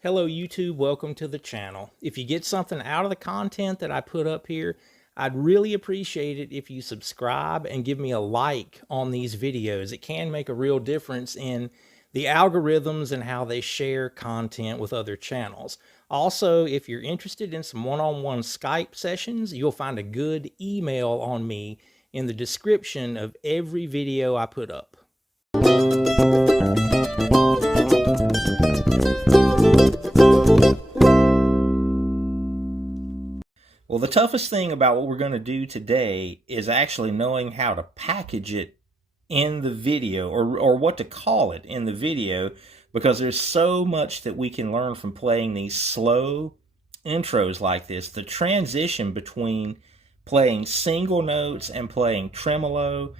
Hello YouTube, welcome to the channel. If you get something out of the content that I put up here, I'd really appreciate it if you subscribe and give me a like on these videos. It can make a real difference in the algorithms and how they share content with other channels. Also, if you're interested in some one-on-one Skype sessions, you'll find a good email on me in the description of every video I put up. Well, the toughest thing about what we're going to do today is actually knowing how to package it in the video, or what to call it in the video, because there's so much that we can learn from playing these slow intros like this. The transition between playing single notes and playing tremolo,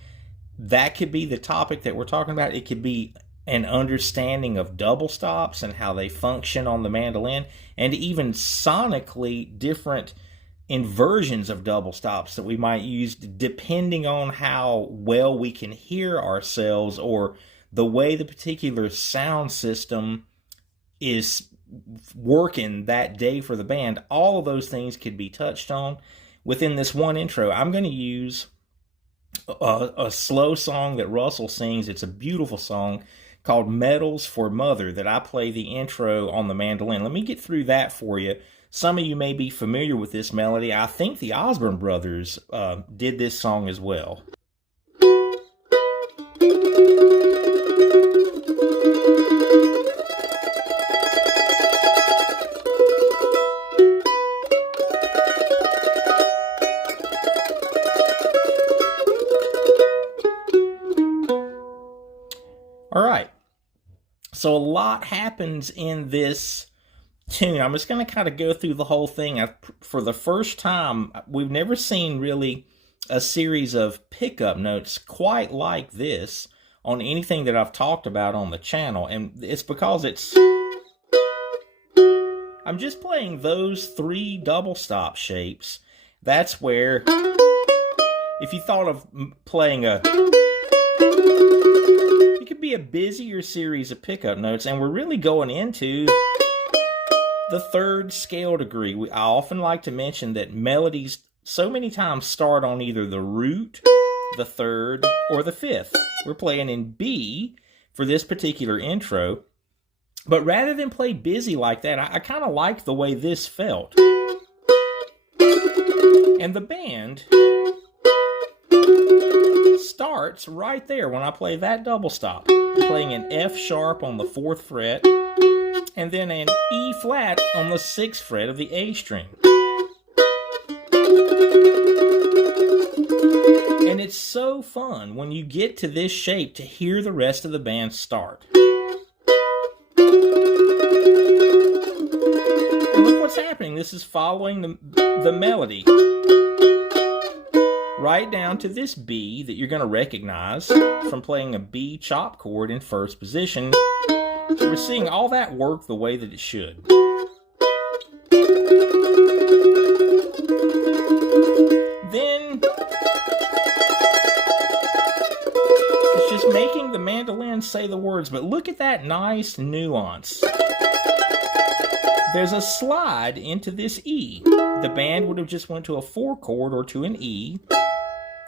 that could be the topic that we're talking about. It could be an understanding of double stops and how they function on the mandolin, and even sonically different inversions of double stops that we might use depending on how well we can hear ourselves or the way the particular sound system is working that day for the band. All of those things could be touched on within this one intro. I'm going to use a slow song that Russell sings. It's a beautiful song called Medals for Mother that I play the intro on the mandolin. Let me get through that for you. Some of you may be familiar with this melody. I think the Osborne brothers did this song as well. All right. So a lot happens in this tune. I'm just going to kind of go through the whole thing. For the first time, we've never seen really a series of pickup notes quite like this on anything that I've talked about on the channel, and it's because I'm just playing those three double stop shapes. That's where, if you thought of playing it could be a busier series of pickup notes, and we're really going into the third scale degree. I often like to mention that melodies so many times start on either the root, the third, or the fifth. We're playing in B for this particular intro, but rather than play busy like that, I kind of like the way this felt. And the band starts right there when I play that double stop. I'm playing an F sharp on the 4th fret, and then an E flat on the 6th fret of the A string. And it's so fun when you get to this shape to hear the rest of the band start. And look what's happening. This is following the melody right down to this B that you're going to recognize from playing a B chop chord in first position. So we're seeing all that work the way that it should. Then it's just making the mandolin say the words, but look at that nice nuance. There's a slide into this E. The band would have just went to a 4 chord or to an E.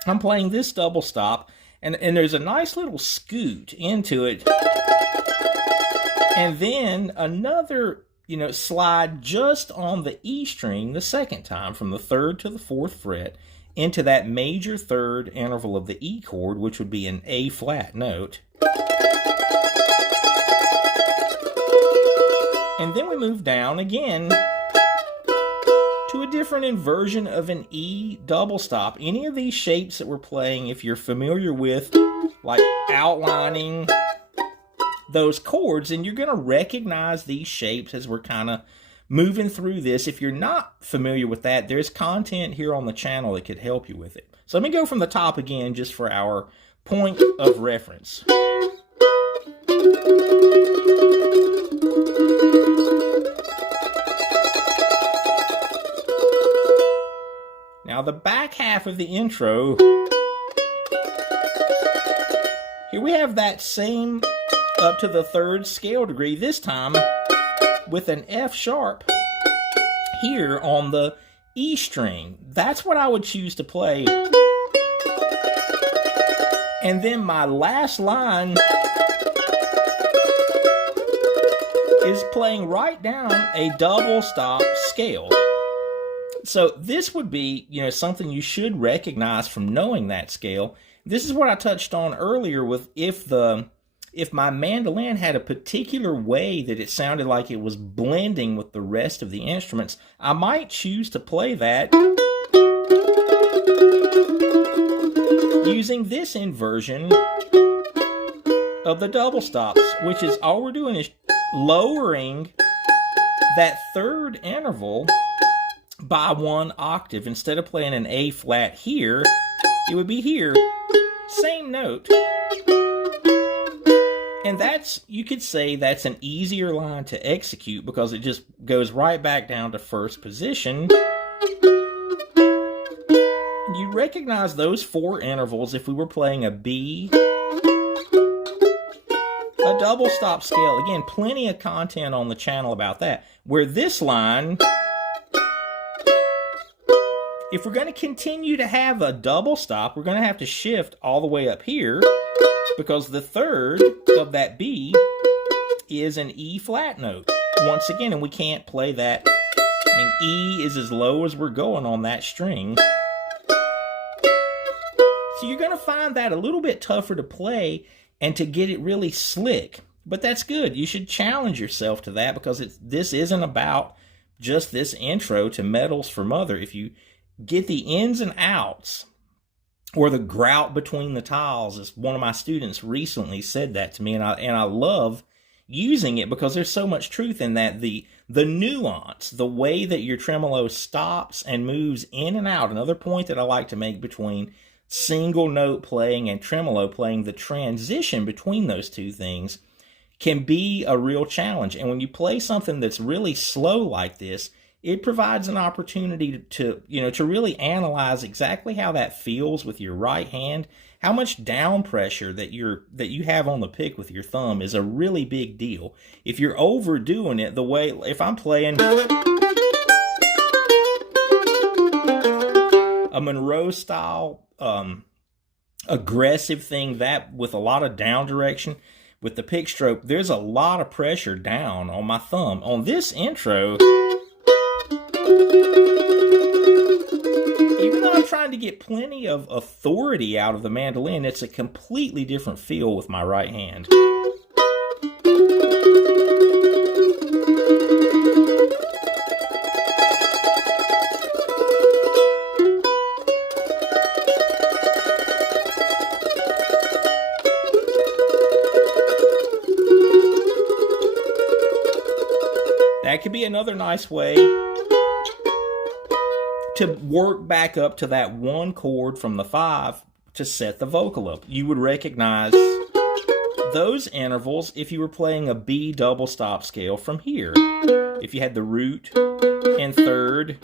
I'm playing this double stop, and there's a nice little scoot into it. And then another, slide just on the E string the second time from the 3rd to the 4th fret into that major third interval of the E chord, which would be an A flat note. And then we move down again to a different inversion of an E double stop. Any of these shapes that we're playing, if you're familiar with, like outlining those chords, and you're going to recognize these shapes as we're kind of moving through this. If you're not familiar with that, there's content here on the channel that could help you with it. So let me go from the top again just for our point of reference. Now the back half of the intro, here we have that same up to the 3rd scale degree. This time with an F sharp here on the E string. That's what I would choose to play. And then my last line is playing right down a double stop scale. So this would be, something you should recognize from knowing that scale. This is what I touched on earlier with if my mandolin had a particular way that it sounded like it was blending with the rest of the instruments, I might choose to play that using this inversion of the double stops, which is all we're doing is lowering that third interval by 1 octave. Instead of playing an A flat here, it would be here, same note. And you could say that's an easier line to execute because it just goes right back down to first position. You recognize those 4 intervals if we were playing a B, a double stop scale. Again, plenty of content on the channel about that. Where this line, if we're going to continue to have a double stop, we're going to have to shift all the way up here because the third of that B is an E flat note. Once again, and we can't play that. I mean, E is as low as we're going on that string. So you're going to find that a little bit tougher to play and to get it really slick. But that's good. You should challenge yourself to that because this isn't about just this intro to Medals for Mother. If you get the ins and outs or the grout between the tiles, as one of my students recently said that to me, and I love using it because there's so much truth in that. The nuance, the way that your tremolo stops and moves in and out. Another point that I like to make between single note playing and tremolo playing, the transition between those two things can be a real challenge. And when you play something that's really slow like this, it provides an opportunity to really analyze exactly how that feels with your right hand. How much down pressure that you have on the pick with your thumb is a really big deal. If you're overdoing it, if I'm playing a Monroe style aggressive thing, that with a lot of down direction with the pick stroke, there's a lot of pressure down on my thumb. On this intro, even though I'm trying to get plenty of authority out of the mandolin, it's a completely different feel with my right hand. That could be another nice way to work back up to that 1 chord from the 5 to set the vocal up. You would recognize those intervals if you were playing a B double stop scale from here. If you had the root and third,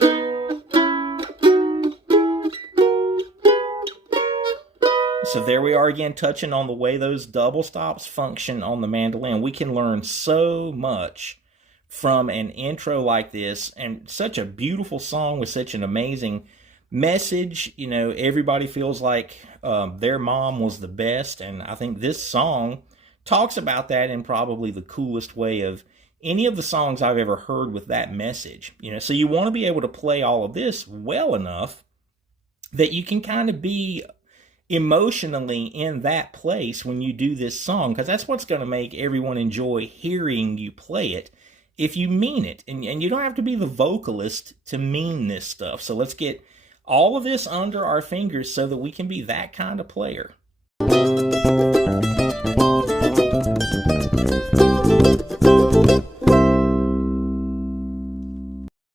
so there we are again, touching on the way those double stops function on the mandolin. We can learn so much from an intro like this, and such a beautiful song with such an amazing message. Everybody feels like their mom was the best, and I think this song talks about that in probably the coolest way of any of the songs I've ever heard with that message. So you want to be able to play all of this well enough that you can kind of be emotionally in that place when you do this song, because that's what's going to make everyone enjoy hearing you play it. If you mean it, and you don't have to be the vocalist to mean this stuff. So let's get all of this under our fingers so that we can be that kind of player.